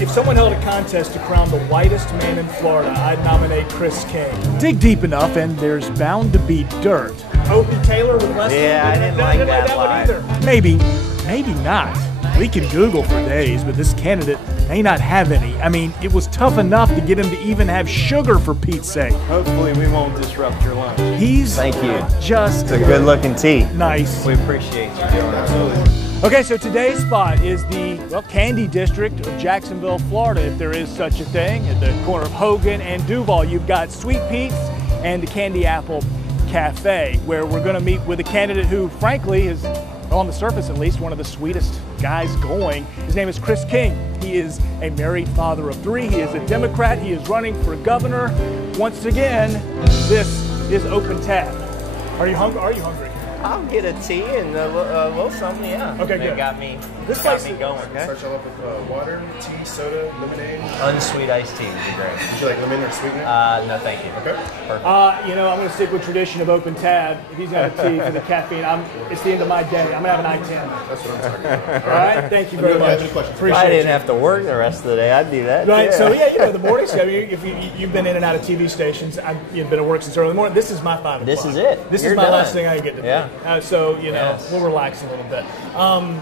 If someone held a contest to crown the whitest man in Florida, I'd nominate Chris King. Dig deep enough, and there's bound to be dirt. Opie Taylor with Leslie? Yeah, I didn't like that one line. either. Maybe not. We can Google for days, but this candidate may not have any. I mean, it was tough enough to get him to even have sugar, for Pete's sake. Hopefully we won't disrupt your lunch. He's Thank you. Just It's a good-looking tea. Nice. We appreciate you doing it. Okay, so today's spot is the candy district of Jacksonville, Florida, if there is such a thing. At the corner of Hogan and Duval, you've got Sweet Pete's and the Candy Apple Cafe, where we're going to meet with a candidate who, frankly, is, on the surface at least, one of the sweetest guys going. His name is Chris King. He is a married father of 3. He is a Democrat. He is running for governor. Once again, this is Open Tab. Are you hungry? I'll get a tea and a little something, yeah. Okay, good. Got me going, okay? Start y'all up with water, tea, soda, lemonade. Unsweet iced tea would be great. Would you like lemon or sweetener? No, thank you. Okay. Perfect. I'm going to stick with tradition of Open Tab. If he's got a tea for the caffeine, it's the end of my day. I'm going to have an I-10. That's what I'm talking about. All right? Thank you very much. If I didn't have to work the rest of the day, I'd do that. Right, too. so the mornings, I mean, if you've been in and out of TV stations, you've been at work since early in the morning, this is my 5 o'clock. This is it. This You're is my done. last thing I get to do. Yeah. Yes. We'll relax a little bit.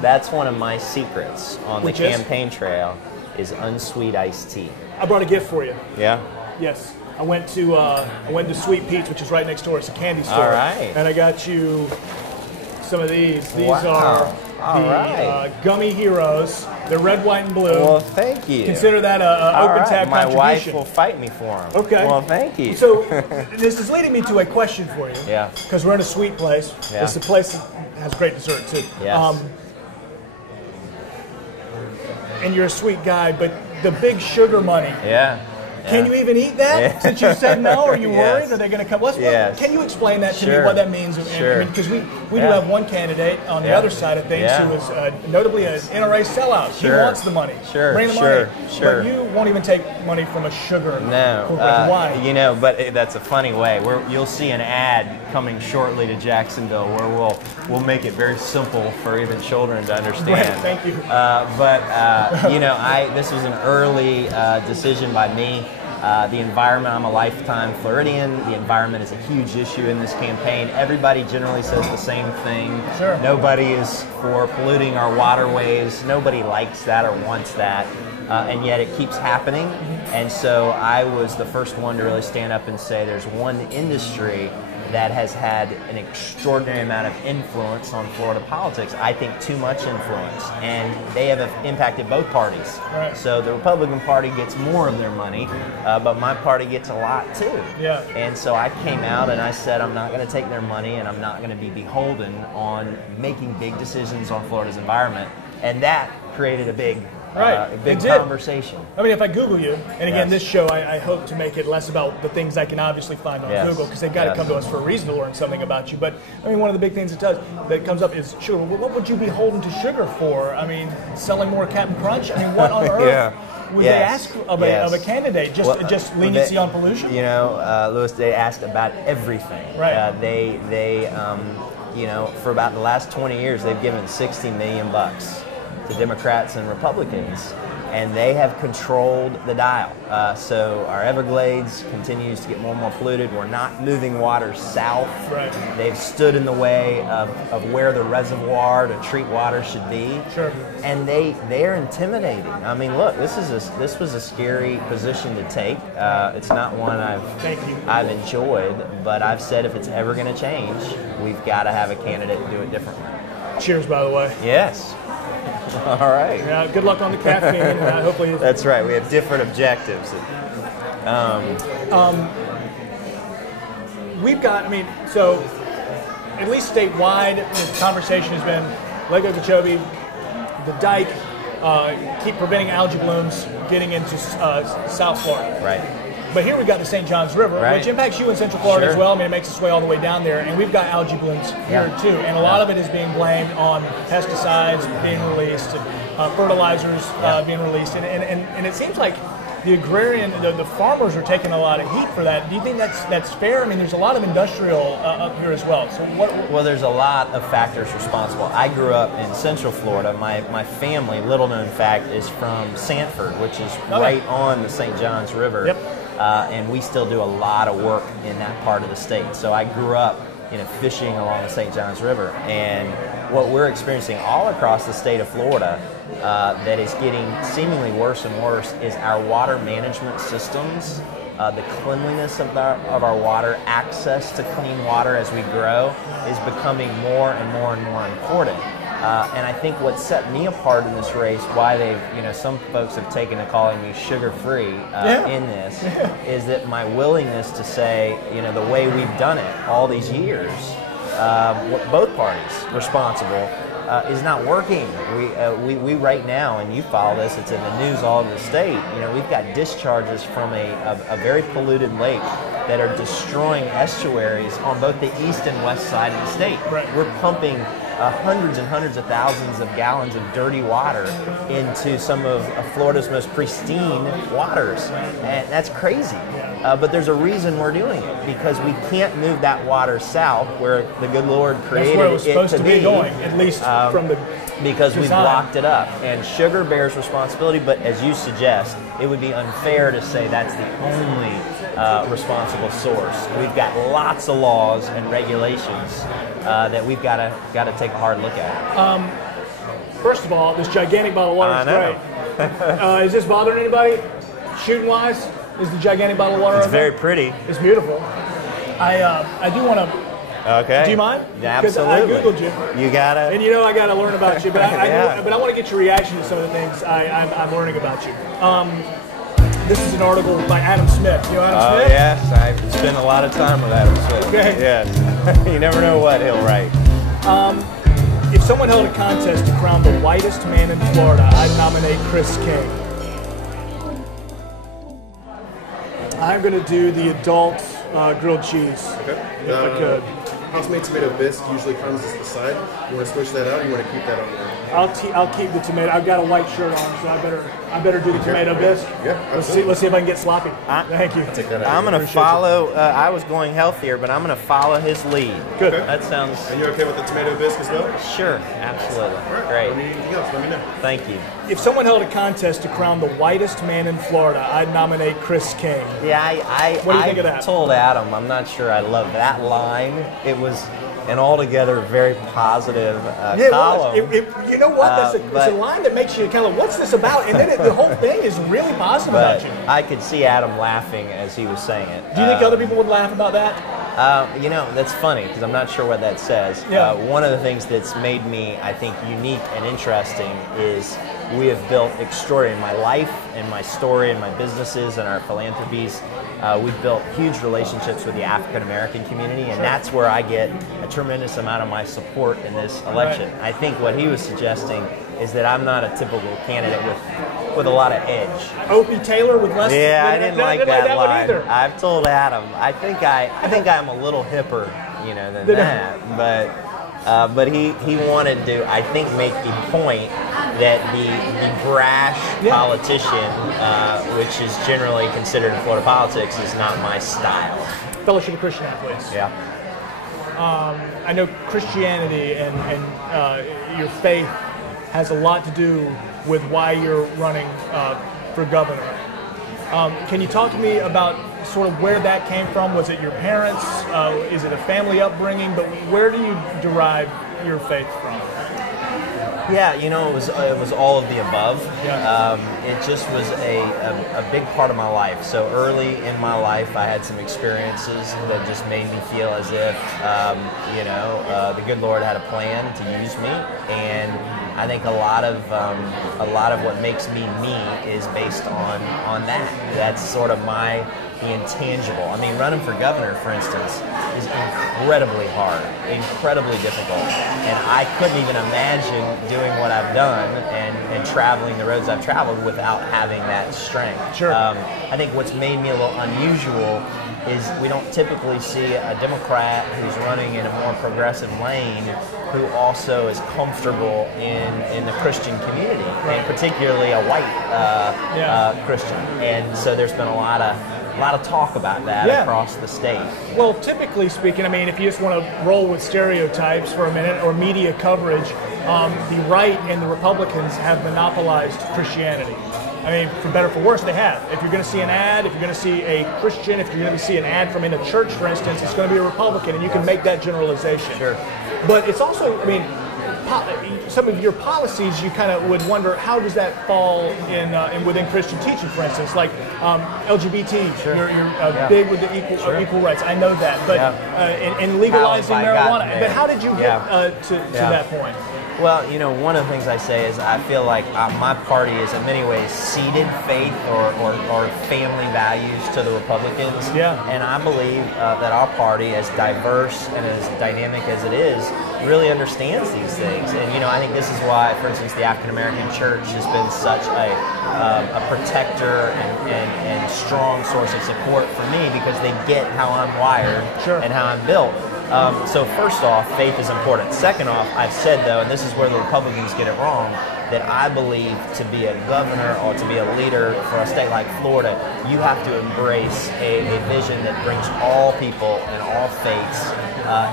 That's one of my secrets on the Which is? campaign trail is unsweet iced tea. I brought a gift for you. Yeah? Yes. I went to Sweet Pete's, which is right next door. It's a candy store. All right. And I got you some of these. These Wow. are the Gummy Heroes. They're red, white, and blue. Well, thank you. Consider that a All Open right. Tab My contribution. wife will fight me for them. Okay. Well, thank you. So this is leading me to a question for you. Yeah. Because we're in a sweet place. Yeah. It's a place that has great dessert too. Yes. And you're a sweet guy, but the big sugar money. Yeah. Can you even eat that? Yeah. Since you said no, are you Yes. worried? Are they going to come? Yes. Can you explain that to me, Sure. what that means? Sure. Because we do Yeah. have one candidate on the Yeah. other side of things Yeah. who is notably an NRA sellout. Sure. He wants the money. Sure. Bring the Sure. money. Sure. But you won't even take money from a sugar No, corporation. Why? but that's a funny way. You'll see an ad coming shortly to Jacksonville where we'll make it very simple for even children to understand. Right, thank you. This was an early decision by me. The environment, I'm a lifetime Floridian. The environment is a huge issue in this campaign. Everybody generally says the same thing. Sure. Nobody is for polluting our waterways. Nobody likes that or wants that. And yet it keeps happening. And so I was the first one to really stand up and say there's one industry that has had an extraordinary amount of influence on Florida politics. I think too much influence. And they have impacted both parties. Right. So the Republican Party gets more of their money, but my party gets a lot too. Yeah. And so I came out and I said I'm not going to take their money and I'm not going to be beholden on making big decisions on Florida's environment. And that created a big conversation. I mean, if I Google you, and again, Yes. this show, I hope to make it less about the things I can obviously find on Yes. Google, because they've got to Yes. come to us for a reason to learn something about you. But I mean, one of the big things that comes up is sugar. Well, what would you be holding to sugar for? I mean, selling more Captain Crunch? I mean, what on earth Yeah. would Yes. they ask of a candidate? Just leniency on pollution? Lewis, they asked about everything. Right. For about the last 20 years, they've given $60 million to Democrats and Republicans, and they have controlled the dial. So our Everglades continues to get more and more polluted. We're not moving water south. Right. They've stood in the way of where the reservoir to treat water should be. Sure. And they're intimidating. I mean, look, this was a scary position to take. It's not one I've enjoyed, but I've said if it's ever going to change, we've got to have a candidate do it differently. Cheers, by the way. Yes. All right. Yeah, good luck on the caffeine. Hopefully. That's right. We have different objectives. We've got, so at least statewide, the conversation has been Lake Okeechobee, the dike, keep preventing algae blooms getting into South Florida. Right. But here we've got the St. Johns River, Right. which impacts you in Central Florida Sure. as well. I mean, it makes its way all the way down there. And we've got algae blooms here too. And a lot of it is being blamed on pesticides being released, fertilizers being released. And it seems like the agrarian, the farmers are taking a lot of heat for that. Do you think that's fair? I mean, there's a lot of industrial up here as well. So what? Well, there's a lot of factors responsible. I grew up in Central Florida. My family, little known fact, is from Sanford, which is right on the St. Johns River. Yep. And we still do a lot of work in that part of the state. So I grew up, fishing along the St. Johns River, and what we're experiencing all across the state of Florida that is getting seemingly worse and worse is our water management systems, the cleanliness of our water, access to clean water as we grow is becoming more and more and more important. And I think what set me apart in this race, why they've, some folks have taken to calling me sugar-free in this, is that my willingness to say, the way we've done it all these years, both parties responsible, is not working. We right now, and you follow this, it's in the news all over the state, we've got discharges from a very polluted lake that are destroying estuaries on both the east and west side of the state. Right. We're pumping hundreds and hundreds of thousands of gallons of dirty water into some of Florida's most pristine waters, and that's crazy. But there's a reason we're doing it, because we can't move that water south where the good Lord created that's where it was supposed to be going, at least from the because design. we've blocked it up. And sugar bears responsibility, but as you suggest, it would be unfair to say that's the only responsible source. We've got lots of laws and regulations that we've got to take a hard look at. First of all, this gigantic bottle of water is great. Is this bothering anybody? Shooting wise, is the gigantic bottle of water? It's okay? very pretty. It's beautiful. I do want to. Okay. Do you mind? Yeah, because absolutely. I googled you. You gotta. And I got to learn about you, but Yeah. but I want to get your reaction to some of the things I'm learning about you. This is an article by Adam Smith. You know Adam Smith? Yes, I've spent a lot of time with Adam Smith. Okay. Yes. You never know what he'll write. If someone held a contest to crown the whitest man in Florida, I'd nominate Chris King. I'm going to do the adult grilled cheese, if I could. House-made tomato bisque usually comes as the side. You want to switch that out, or you want to keep that on there? I'll keep the tomato. I've got a white shirt on, so I better do the tomato bisque. Yeah, Let's see if I can get sloppy. Thank you. Take that out. I'm going to Appreciate follow. I was going healthier, but I'm going to follow his lead. Good. Okay. That sounds And you're okay with the tomato bisque as well? sure. Absolutely. All right. Great. Anything else? Let me know. Thank you. If someone held a contest to crown the whitest man in Florida, I'd nominate Chris King. Yeah, What do you think of that? told Adam, I'm not sure I love that line. It was an altogether very positive column. You know what? It's but- a line that makes you kind of, what's this about? And then the whole thing is really positive But about you. I could see Adam laughing as he was saying it. Do you think other people would laugh about that? That's funny because I'm not sure what that says. Yeah. One of the things that's made me, I think, unique and interesting is we have built extraordinary, my life and my story and my businesses and our philanthropies. We've built huge relationships with the African American community, and that's where I get a tremendous amount of my support in this election. Right. I think what he was suggesting is that I'm not a typical candidate with a lot of edge. Opie Taylor with less. Yeah, I didn't like that one line. either. I've told Adam. I think I'm a little hipper, than that. But he wanted to, I think, make the point that the brash politician, which is generally considered in Florida politics, is not my style. Fellowship of Christian Athletes. Yeah. I know Christianity and your faith has a lot to do with why you're running for governor. Can you talk to me about sort of where that came from? Was it your parents? Is it a family upbringing? But where do you derive your faith from? Yeah, it was all of the above. Yeah. It just was a big part of my life. So early in my life, I had some experiences that just made me feel as if, the good Lord had a plan to use me, and I think a lot of what makes me me is based on that. That's sort of my the intangible. I mean, running for governor, for instance, is incredibly hard, incredibly difficult. And I couldn't even imagine doing what I've done and traveling the roads I've traveled without having that strength. Sure. I think what's made me a little unusual is we don't typically see a Democrat who's running in a more progressive lane who also is comfortable in the Christian community, and particularly a white Christian. And so there's been a lot of talk about that across the state. Well, typically speaking, I mean, if you just want to roll with stereotypes for a minute or media coverage, the right and the Republicans have monopolized Christianity. I mean, for better or for worse, they have. If you're going to see an ad, if you're going to see a Christian, if you're going to see an ad from in a church, for instance, it's going to be a Republican, and you can make that generalization. Sure. But it's also, I mean, some of your policies, you kind of would wonder, how does that fall in within Christian teaching, for instance, like LGBT, Sure. you're big with the equal rights. I know that, but and legalizing marijuana. But how did you get to that point? Well, you know, one of the things I say is I feel like my party is in many ways ceded faith or family values to the Republicans. Yeah. And I believe that our party, as diverse and as dynamic as it is, really understands these things. And, you know, I think this is why, for instance, the African American church has been such a protector and strong source of support for me, because they get how I'm wired and how I'm built. So first off, faith is important. Second off, I've said, though, and this is where the Republicans get it wrong, that I believe to be a governor or to be a leader for a state like Florida, you have to embrace a vision that brings all people and all faiths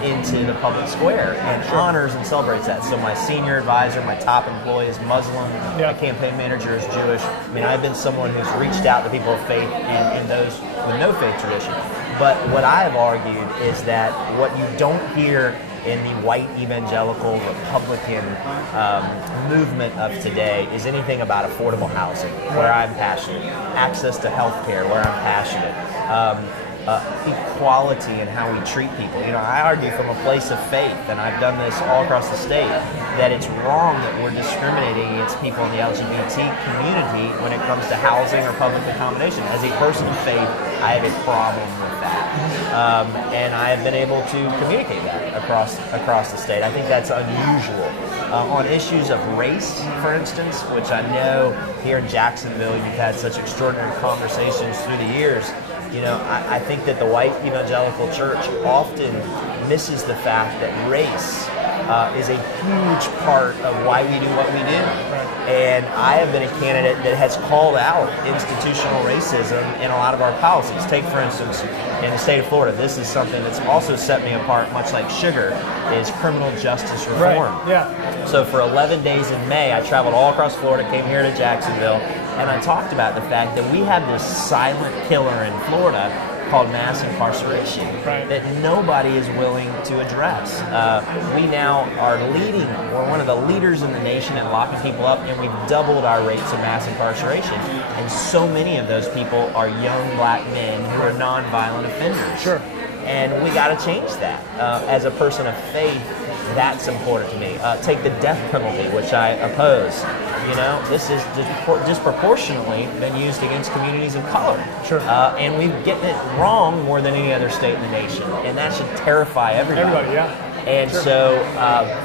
into the public square and honors and celebrates that. So my senior advisor, my top employee is Muslim, my campaign manager is Jewish. I mean, I've been someone who's reached out to people of faith and those with no faith tradition. But what I have argued is that what you don't hear in the white evangelical Republican movement of today is anything about affordable housing, where I'm passionate, access to health care, where I'm passionate, equality in how we treat people. You know, I argue from a place of faith, and I've done this all across the state, that it's wrong that we're discriminating against people in the LGBT community when it comes to housing or public accommodation. As a person of faith, I have a problem with that. And I have been able to communicate that across the state. I think that's unusual. On issues of race, for instance, which I know here in Jacksonville you've had such extraordinary conversations through the years, you know, I think that the white evangelical church often misses the fact that race is a huge part of why we do what we do. And I have been a candidate that has called out institutional racism in a lot of our policies. Take, for instance, in the state of Florida, this is something that's also set me apart, much like sugar, is criminal justice reform. So for 11 days in May, I traveled all across Florida, came here to Jacksonville, and I talked about the fact that we have this silent killer in Florida called mass incarceration that nobody is willing to address. We now are leading, we're one of the leaders in the nation in locking people up, and we've doubled our rates of mass incarceration. And so many of those people are young black men who are nonviolent offenders. And we got to change that. As a person of faith, that's important to me. Take the death penalty, which I oppose. You know, this is disproportionately been used against communities of color. And we've getting it wrong more than any other state in the nation. And that should terrify everybody. And so,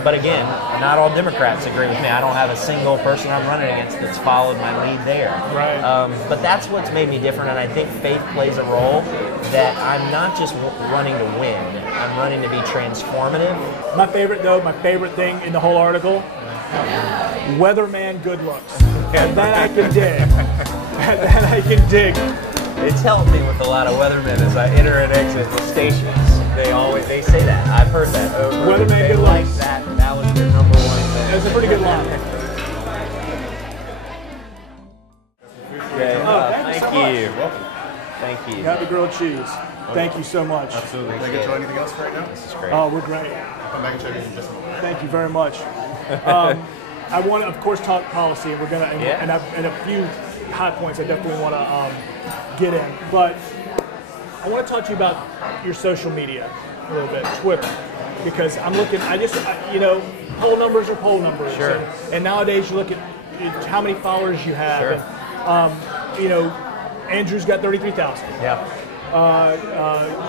but again, not all Democrats agree with me. I don't have a single person I'm running against that's followed my lead there. But that's what's made me different, and I think faith plays a role, that I'm not just running to win, I'm running to be transformative. My favorite thing in the whole article, weatherman good looks. And that I can dig. That I can dig. It's helped me with a lot of weathermen as I enter and exit the stations. They say that. I've heard that over. Weatherman good like looks. that was their number one thing. That's a pretty good line. Okay. Thank you. Thank you. Got the grilled cheese. Thank you so much. Absolutely. Can I get you anything else for right now? This is great. Oh, we're great. I'll come back and check in just a moment. Thank you very much. I want to, of course, talk policy, and we're gonna, and a few high points I definitely want to get in. But I want to talk to you about your social media a little bit, Twitter, because I'm looking. You know, poll numbers are poll numbers. And nowadays, you look at how many followers you have. And, you know, Andrew's got 33,000.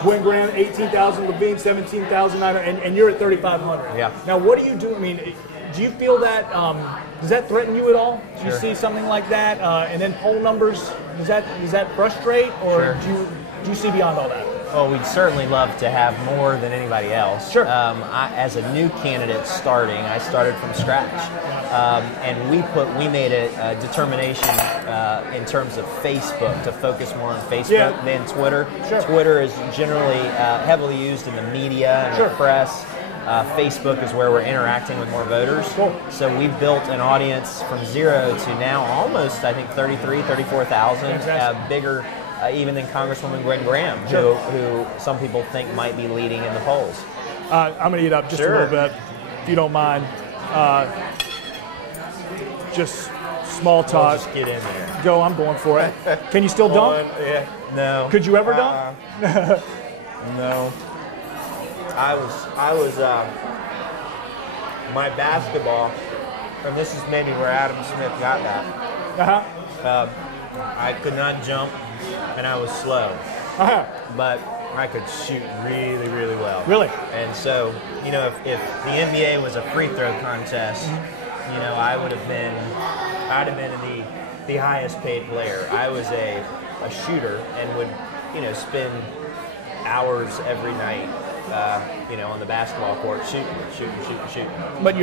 Gwen Graham 18,000, Levine 17,900, and you're at 3,500. Yeah. Now, what do you do? I mean, do you feel that? Does that threaten you at all? Do you Sure. see something like that, and then poll numbers? Does that frustrate, or Sure. do you see beyond all that? Well, we'd certainly love to have more than anybody else. Sure. As a new candidate starting, I started from scratch, and we made a determination in terms of Facebook to focus more on Facebook than Twitter. Sure. Twitter is generally heavily used in the media and the press. Facebook is where we're interacting with more voters. Cool. So we built an audience from 0 to now almost, I think, 34,000, bigger even than Congresswoman Gwen Graham, who some people think might be leading in the polls. I'm going to eat up just a little bit, if you don't mind. Just small talk. We'll just get in there. Go, I'm going for it. Can you still dunk? Yeah. No. Could you ever dunk? No. I was my basketball, and this is maybe where Adam Smith got that. Uh-huh. I could not jump, and I was slow. Uh-huh. But I could shoot really, really well. Really? And so, you know, if the NBA was a free throw contest, you know, I'd have been the highest paid player. I was a shooter and would, you know, spend hours every night, you know, on the basketball court shooting. But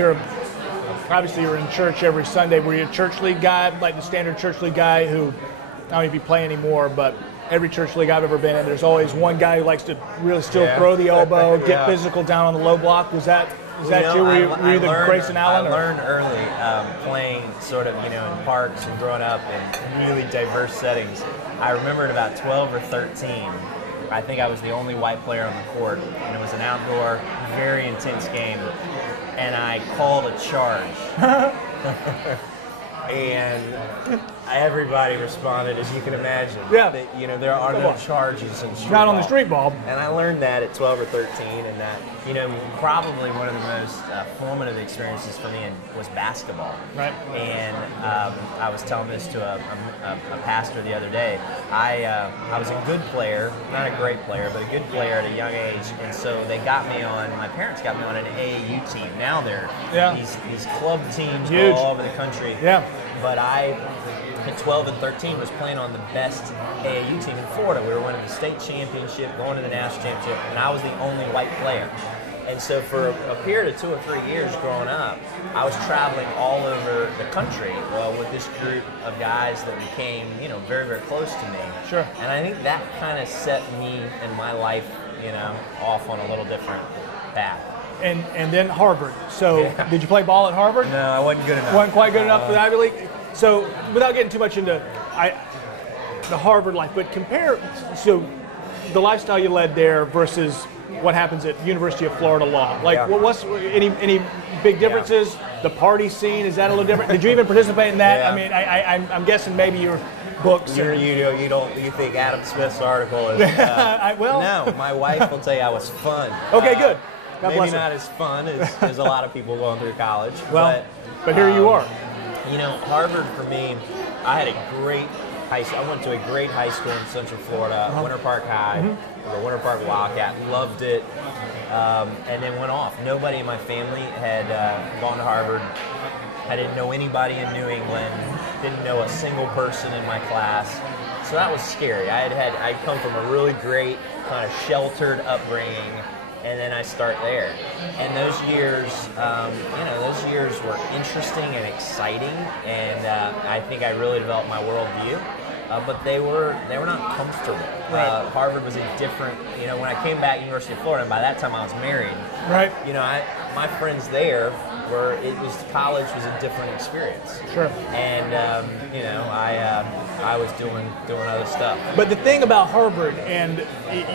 obviously you're in church every Sunday. Were you a church league guy, like the standard church league guy who, I don't know if you play anymore, but every church league I've ever been in, there's always one guy who likes to really still throw the elbow, get physical down on the low block. Was that you? Were you the Grayson Allen? I learned early playing sort of, you know, in parks and growing up in really diverse settings. I remember at about 12 or 13, I think I was the only white player on the court, and it was an outdoor, very intense game, and I called a charge. And everybody responded, as you can imagine. Yeah. That, you know, there are no charges in street Not on the ball. street ball. And I learned that at 12 or 13, and that, you know, probably one of the most formative experiences for me was basketball. Right. And I was telling this to a pastor the other day. I was a good player, not a great player, but a good player at a young age, and so my parents got me on an AAU team. Now they're these club teams go all over the country. Yeah. But I, at 12 and 13, was playing on the best AAU team in Florida. We were winning the state championship, going to the national championship, and I was the only white player. And so for a period of 2 or 3 years growing up, I was traveling all over the country with this group of guys that became, you know, very, very close to me. Sure. And I think that kind of set me and my life, you know, off on a little different path. And then Harvard. So did you play ball at Harvard? No, I wasn't good enough. Wasn't quite good enough for the Ivy League? So without getting too much into the Harvard life, but compare the lifestyle you led there versus what happens at University of Florida Law. Like, what's any big differences? Yeah. The party scene, is that a little different? Did you even participate in that? Yeah. I mean, I'm guessing maybe your books. You think Adam Smith's article is? No, my wife will tell you I was fun. Okay, good. God maybe bless not her. as fun as a lot of people going through college. Well, but here you are. You know, Harvard for me, I had a great high school. I went to a great high school in Central Florida, Winter Park High, the Winter Park Wildcat. Loved it, and then went off. Nobody in my family had gone to Harvard. I didn't know anybody in New England. Didn't know a single person in my class. So that was scary. I'd come from a really great kind of sheltered upbringing. And then I start there, and those years, those years were interesting and exciting, and I think I really developed my worldview. But they were not comfortable. Right. Harvard was a different. You know, when I came back to University of Florida, and by that time I was married. Right. You know, my friends there college was a different experience. Sure. And I was doing other stuff. But the thing about Harvard, and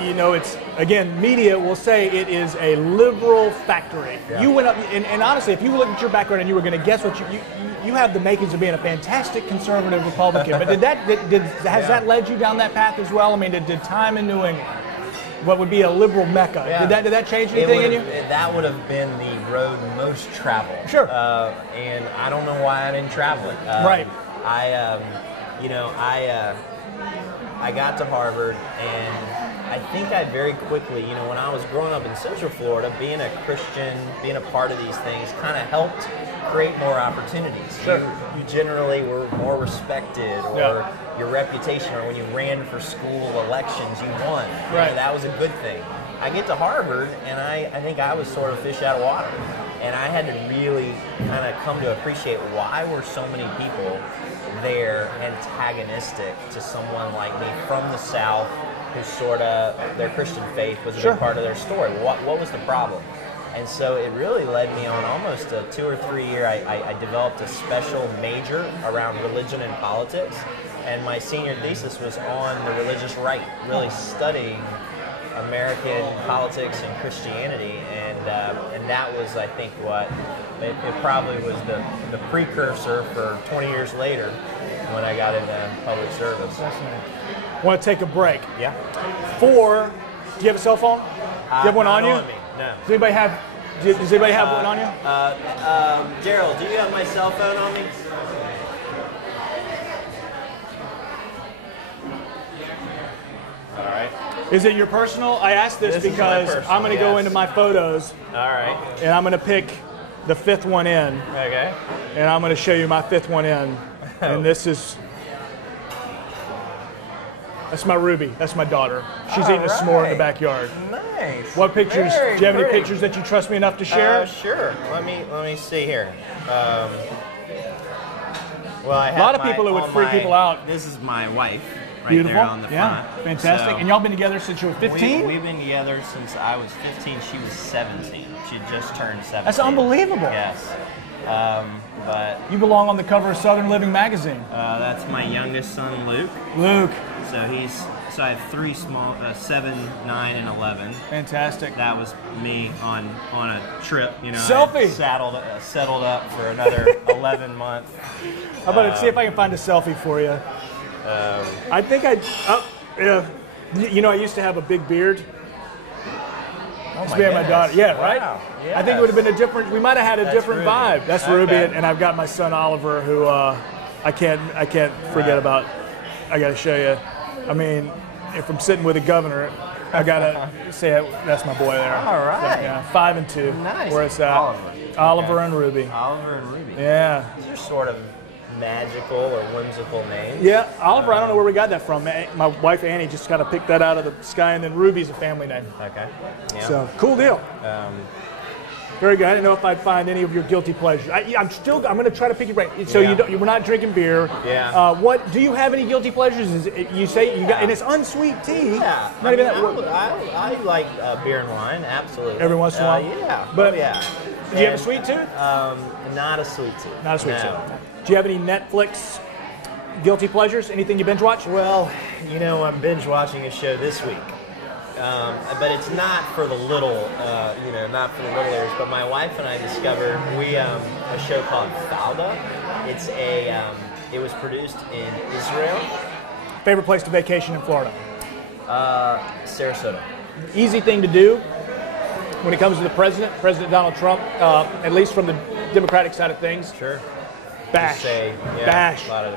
you know, it's again, media will say it is a liberal factory. Yeah. You went up, and honestly, if you look at your background and you were going to guess what you have the makings of being a fantastic conservative Republican. But has that led you down that path as well? I mean, did time in New England, what would be a liberal mecca, did that change anything in you? That would have been the road most traveled. Sure. And I don't know why I didn't travel it. Right. I got to Harvard, and I think I very quickly, you know, when I was growing up in Central Florida, being a Christian, being a part of these things kind of helped create more opportunities. Sure. You generally were more respected, or your reputation, or when you ran for school elections, you won. You know, that was a good thing. I get to Harvard, and I think I was sort of fish out of water. And I had to really kind of come to appreciate why were so many people there antagonistic to someone like me from the South, who sort of, their Christian faith was a big part of their story. What was the problem? And so it really led me on almost a 2 or 3 year, I developed a special major around religion and politics. And my senior thesis was on the religious right, really studying American politics and Christianity, and that was, I think, what it probably was the precursor for 20 years later when I got into public service. I want to take a break. Yeah. 4, do you have a cell phone? Do you have one on you? Me. No. Does anybody have one on you? Gerald, do you have my cell phone on me? All right. Is it your personal? I asked this because I'm going to go into my photos. All right. And I'm going to pick the 5th one in. Okay. And I'm going to show you my 5th one in. And this is... That's my Ruby. That's my daughter. She's eating a s'more in the backyard. Nice. What pictures? Very do you have any pretty. pictures that you trust me enough to share? Sure. Let me see here. Well, I have a lot of people that would freak people out. This is my wife. Right Beautiful. There on the front. Fantastic. So, and y'all been together since you were 15? We've been together since I was 15. She was 17. She had just turned 17. That's unbelievable. Yes. But you belong on the cover of Southern Living magazine. That's my youngest son, Luke. Luke. So I have 3 small, 7, 9, and 11. Fantastic. That was me on a trip. You know, selfie. Settled up for another 11 months. How about see if I can find a selfie for you? I think you know, I used to have a big beard. Oh me and my daughter. Yeah, wow. right? Yes. I think it would have been a different, we might have had a different Ruby. vibe. That's Okay. Ruby, and I've got my son Oliver, who I can't forget about. I got to show you. I mean, if I'm sitting with a governor, I got to say that's my boy there. All right. So, yeah, 5 and 2. Nice. Where it's at. Oliver and Ruby. Oliver and Ruby. Yeah. These are sort of magical or whimsical names. Yeah, Oliver, I don't know where we got that from. My wife Annie just kind of picked that out of the sky, and then Ruby's a family name. Okay. Yeah. So, cool deal. Very good. I didn't know if I'd find any of your guilty pleasures. I'm going to try to pick your brain. So you were not drinking beer. Yeah. What do you have any guilty pleasures? You say you got, and it's unsweet tea. Yeah. Not even that. I like beer and wine, absolutely. Every once in a while. Yeah. But yeah. Do you have a sweet tooth? Not a sweet tooth. Not a sweet no. tooth. Do you have any Netflix guilty pleasures? Anything you binge watch? Well, you know, I'm binge watching a show this week. But it's not for the little, not for the little ears. But my wife and I discovered a show called Fauda. It was produced in Israel. Favorite place to vacation in Florida? Sarasota. Easy thing to do when it comes to the President Donald Trump, at least from the Democratic side of things. Sure. Bash.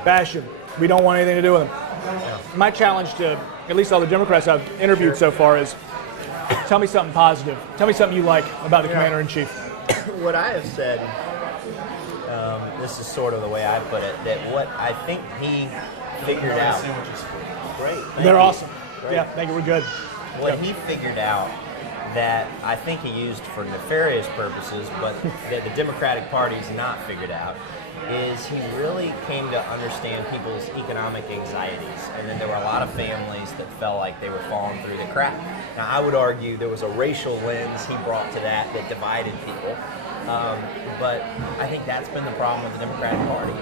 Bash him. We don't want anything to do with him. Yeah. My challenge to at least all the Democrats I've interviewed so far is tell me something positive. Tell me something you like about the Commander-in-Chief. What I have said, this is sort of the way I put it, that what I think he figured out. Great. They're awesome. Great. Yeah, thank you. We're good. What he figured out that I think he used for nefarious purposes, but that the Democratic Party's not figured out, is he really came to understand people's economic anxieties. And then there were a lot of families that felt like they were falling through the crack. Now, I would argue there was a racial lens he brought to that divided people. But I think that's been the problem with the Democratic Party,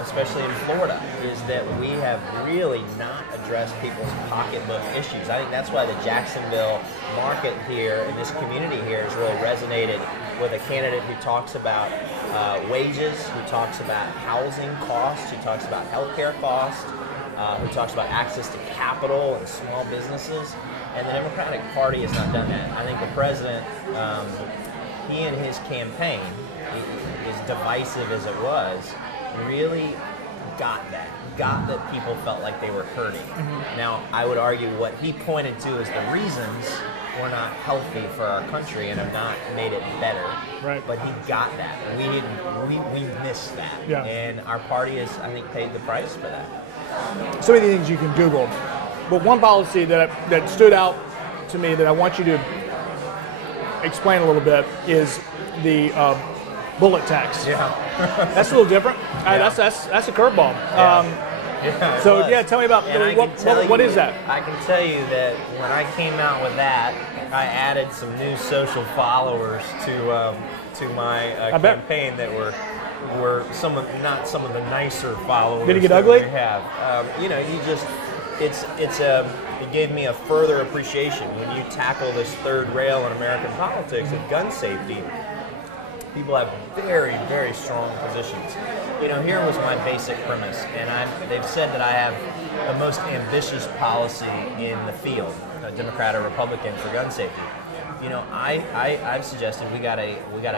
especially in Florida, is that we have really not addressed people's pocketbook issues. I think that's why the Jacksonville market here and this community here has really resonated with a candidate who talks about wages, who talks about housing costs, who talks about healthcare costs, who talks about access to capital and small businesses. And the Democratic Party has not done that. I think the president, he and his campaign, as divisive as it was, really got that people felt like they were hurting. Now, I would argue what he pointed to as the reasons were not healthy for our country and have not made it better. Right. But he got that. We missed that. Yeah. And our party has, I think, paid the price for that. So many things you can Google, but one policy that stood out to me that I want you to explain a little bit is the bullet tax. Yeah. That's a little different. Yeah. That's a curveball. Tell me about what is that? I can tell you that when I came out with that, I added some new social followers to my campaign that were not some of the nicer followers. Did it get that ugly? We have. It gave me a further appreciation when you tackle this third rail in American politics of gun safety. People have very, very strong positions. Here was my basic premise, and they've said that I have the most ambitious policy in the field, a Democrat or Republican, for gun safety. I've suggested we got a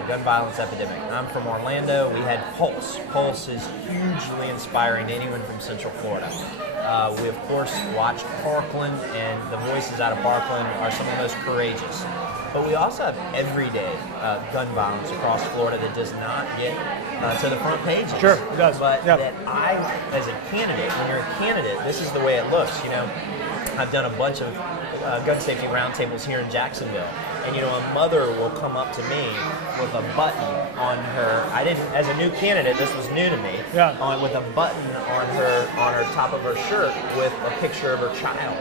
gun violence epidemic. I'm from Orlando. We had Pulse. Pulse is hugely inspiring to anyone from Central Florida. We of course watched Parkland, and the voices out of Parkland are some of the most courageous. But we also have everyday gun violence across Florida that does not get to the front pages. Sure, it does. But yep. that I, as a candidate, when you're a candidate, this is the way it looks. I've done a bunch of gun safety roundtables here in Jacksonville. And a mother will come up to me with a button on her. As a new candidate, this was new to me. Yeah. With a button on her top of her shirt with a picture of her child.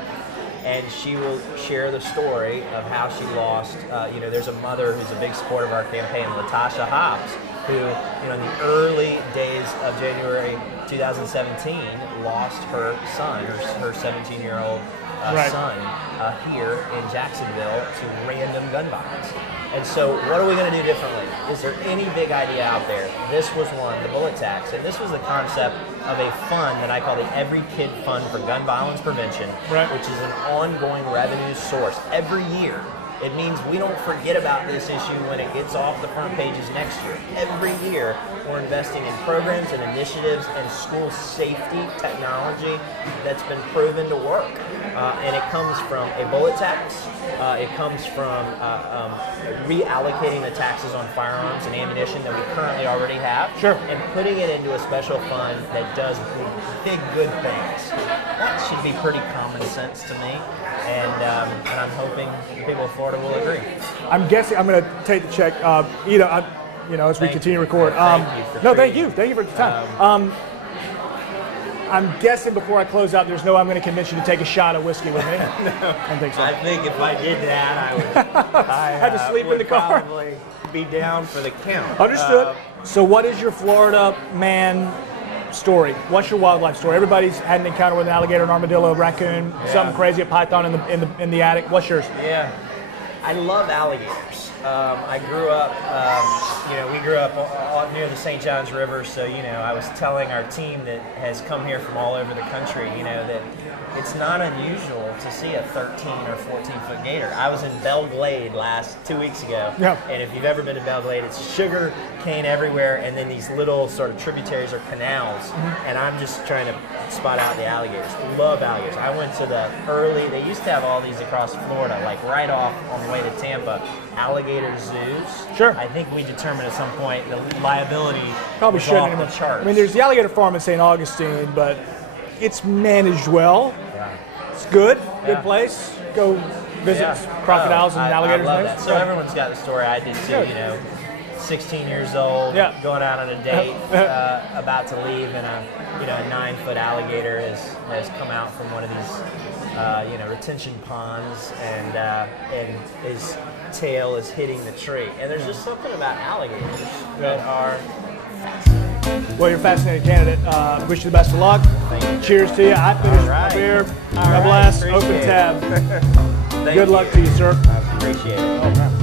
And she will share the story of how she lost. There's a mother who's a big supporter of our campaign, Latasha Hobbs, who, in the early days of January 2017, lost her son, her 17-year-old son, here in Jacksonville to random gun violence. And so what are we going to do differently? Is there any big idea out there? This was one, the bullet tax. And this was the concept of a fund that I call the Every Kid Fund for Gun Violence Prevention, which is an ongoing revenue source every year. It means we don't forget about this issue when it gets off the front pages next year. Every year, we're investing in programs and initiatives and school safety technology that's been proven to work. And it comes from a bullet tax. It comes from reallocating the taxes on firearms and ammunition that we currently already have. Sure. And putting it into a special fund that does big, good things. That should be pretty common sense to me. And I'm hoping people of Florida will agree. I'm guessing I'm going to take the check. As we continue to record. Thank you for your time. I'm guessing before I close out, there's no I'm going to convince you to take a shot of whiskey with me. No, I don't think so. I think if I did that, I would. Had to sleep in the car. Probably be down for the count. Understood. So, what is your Florida man story? What's your wildlife story? Everybody's had an encounter with an alligator, an armadillo, a raccoon, something crazy, a python in the attic. What's yours? Yeah, I love alligators. I grew up, we grew up near the St. Johns River, so, I was telling our team that has come here from all over the country, that it's not unusual to see a 13 or 14-foot gator. I was in Belle Glade 2 weeks ago, and if you've ever been to Belle Glade, it's sugar cane everywhere, and then these little sort of tributaries or canals, and I'm just trying to spot out the alligators. Love alligators. I went to they used to have all these across Florida, like right off on the way to Tampa, alligator zoos. Sure. I think we determined at some point the liability probably was shouldn't off the charts. I mean, there's the alligator farm in St. Augustine, but it's managed well. Yeah. It's good place. Go visit crocodiles and alligators. I love that. So everyone's got the story. I did too. 16 years old, going out on a date, about to leave, and a 9-foot alligator has come out from one of these retention ponds, and his tail is hitting the tree. And there's just something about alligators that are fascinating. Well, you're a fascinating candidate. Wish you the best of luck. Thank you. Cheers to you. I finished my beer. God bless. Open tab. Good luck to you, sir. I appreciate it. Oh, man.